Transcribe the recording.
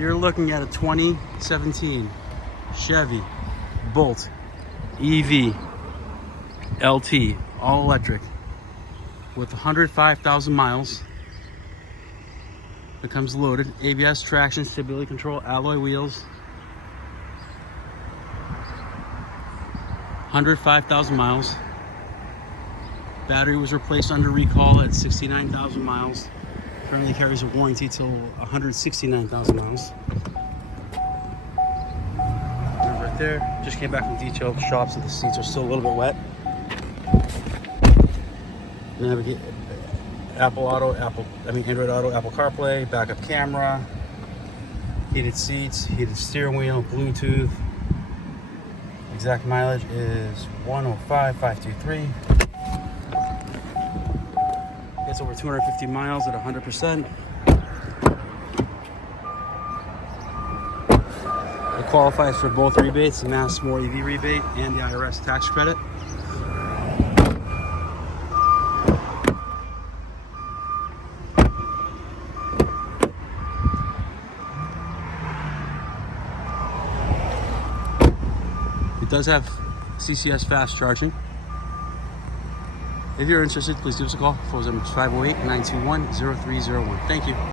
You're looking at a 2017 Chevy Bolt EV LT, all electric, with 105,000 miles. It comes loaded. ABS, traction, stability control, alloy wheels. 105,000 miles. Battery was replaced under recall at 69,000 miles. Currently carries a warranty till 169,000 miles. Right there. Just came back from detail shop, so the seats are still a little bit wet. Navigate Android Auto, Apple Carplay, backup camera, heated seats, heated steering wheel, Bluetooth. Exact mileage is 105,523. Gets over 250 miles at 100%. It qualifies for both rebates, the Mass Mor-EV rebate and the IRS tax credit. It does have CCS fast charging. If you're interested, please give us a call. Phone number is 508-921-0301. Thank you.